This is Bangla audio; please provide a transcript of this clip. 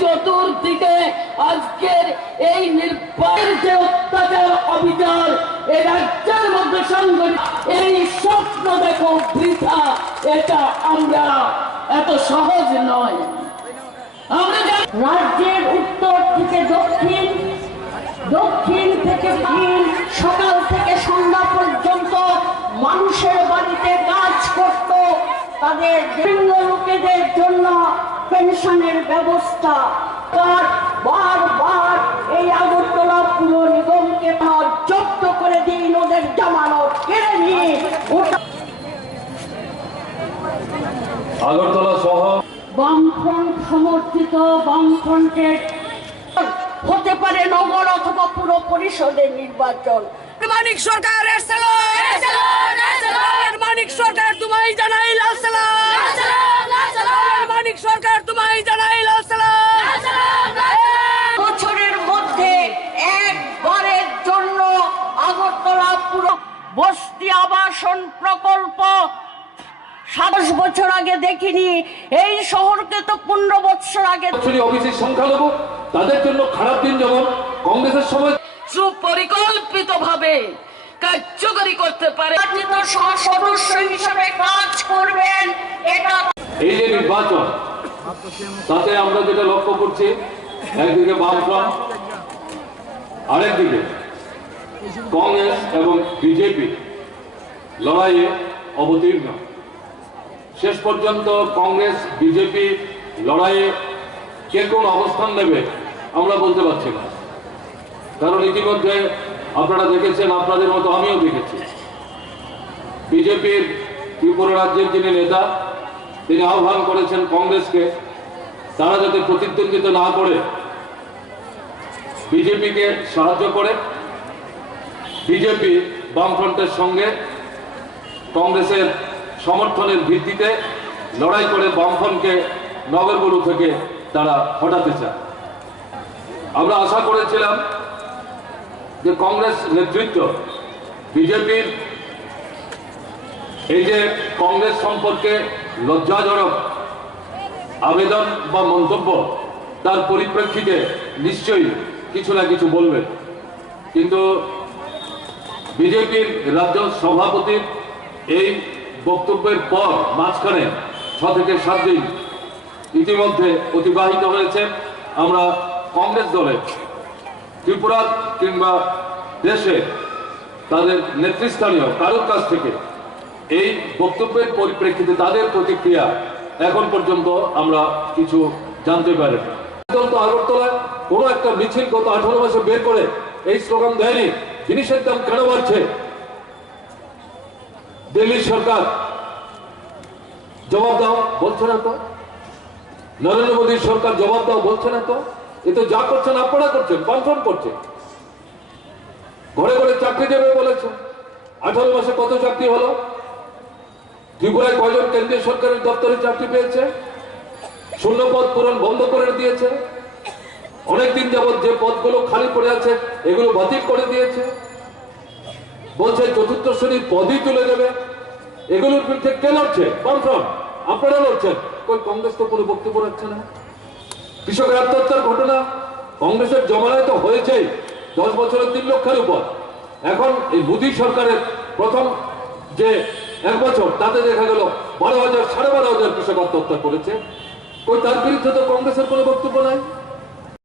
চতুর্দিকে আজকের এই নির্বাচনের যে অত্যাচার অবিচার এই রাজ্যের মধ্যে সংগঠিত, এই স্বপ্ন দেখো বৃথা, এটা আমরা এত সহজ নয়। আমরা রাজ্যের উত্তর থেকে দক্ষিণ, দক্ষিণ থেকে সকাল থেকে সন্ধ্যা পর্যন্ত মানুষের বাড়িতে কাজ করত, তাদের বিভিন্ন লোকেদের জন্য পেনশনের ব্যবস্থা। বারবার এই আগরতলা পুর নিগমকে জব্দ করে দিন, ওদের জামানত কেড়ে নিয়ে আগরতলা সহ বামফ্রন্ট সমর্থিত বামফ্রন্টের হতে পারে নগর অথবা পুর পরিষদের নির্বাচন। মানিক সরকার মানিক সরকার তোমায় জানাই লাল সালাম, মানিক সরকার তোমায় জানাই লাল সালাম। বছরের মধ্যে একবারের জন্য আগরতলা পুরো বস্তি আবাসন প্রকল্প 27 বছর আগে দেখিনি, এই শহরকে তো 15 বছর আগে। অফিসের সংখ্যালঘু তাদের জন্য খারাপ দিন যেমন কংগ্রেসের সময় সুপরিকল্পিত ভাবে কার্যকরী করতে পারে সদস্য হিসেবে কাজ করবেন। এটা এই যে নির্বাচন, তাতে আমরা যেটা লক্ষ্য করছি, একদিকে বামফ্রন্ট, আরেকদিকে কংগ্রেস এবং বিজেপি লড়াইয়ে অবতীর্ণ। শেষ পর্যন্ত কংগ্রেস বিজেপি লড়াইয়ে কে কোন অবস্থান নেবে আমরা বলতে পারছি না, কারণ ইতিমধ্যে আপনারা দেখেছেন, আপনাদের মতো আমিও দেখেছি, বিজেপির ত্রিপুরা রাজ্যের যিনি নেতা তিনি আহ্বান করেছেন কংগ্রেসকে তারা যাতে প্রতিদ্বন্দ্বিতা না করে বিজেপিকে সাহায্য করে। বিজেপি বামফ্রন্টের সঙ্গে কংগ্রেসের সমর্থনের ভিত্তিতে লড়াই করে বামফ্রন্টকে নগরগুলো থেকে তারা হটাতে চায়। আমরা আশা করেছিলাম যে কংগ্রেস নেতৃত্ব বিজেপির এই যে কংগ্রেস সম্পর্কে লজ্জাজনক আবেদন বা মন্তব্য, তার পরিপ্রেক্ষিতে নিশ্চয়ই কিছু না কিছু বলবেন, কিন্তু বিজেপির রাজ্য সভাপতির এই বক্তব্যের পর মাঝখানে 6 থেকে 7 দিন ইতিমধ্যে অতিবাহিত হয়েছে। আমরা কংগ্রেস দলের ত্রিপুরা কিংবা দেশে তাদের নেতৃস্থানীয় কারোর কাছ থেকে এই বক্তব্যের পরিপ্রেক্ষিতে তাদের প্রতিক্রিয়া এখন পর্যন্ত আমরা কিছু জানতে পারি না। আগরতলায় কোনো একটা মিছিল গত 18 মাসে বের করে এই স্লোগান দেয়নি জিনিসের দাম কেন বাড়ছে। দিল্লির সরকার জবাব দাও বলছে না তো, নরেন্দ্র মোদীর সরকার জবাব দাও বলছে না তো, এ তো যা করছেন আপনারা করছেন, কনফার্ম করছে। ঘরে ঘরে চাকরি দেবে বলেছে, 18 মাসে কত চাকরি হলো? ত্রিপুরায় কয়জন কেন্দ্রীয় সরকারের দপ্তরে চাকরি পেয়েছে? শূন্য পদ পূরণ বন্ধ করে দিয়েছে। অনেকদিন যাবৎ যে পদগুলো খালি পড়ে আছে এগুলো বাতিল করে দিয়েছে। বলছে 4র্থ শ্রেণীর পদই তুলে দেবে। এগুলোর বিরুদ্ধে কে লড়ছে? বামফ্রন্ট, আপনারা লড়ছেন। কই কংগ্রেস তো কোনো বক্তব্য রাখছে না। কৃষকের আত্মহত্যার ঘটনা কংগ্রেসের জমানায় তো হয়েছেই, 10 বছরের 3 লক্ষের উপর। এখন এই মোদী সরকারের প্রথম যে 1 বছর তাতে দেখা গেল 12,000 12,500 কৃষক আত্মহত্যা করেছে। কই তার বিরুদ্ধে তো কংগ্রেসের কোনো বক্তব্য নাই।